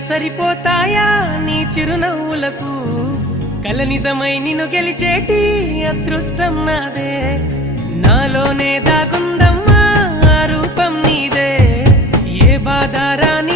సరిపోతాయా నీ చిరునవ్వులకు కల నిజమై నిన్ను గెలిచేటి అదృష్టం నాదే నాలోనే దాగుందమ్మా ఆ రూపం నీదే ఏ బాధ రాని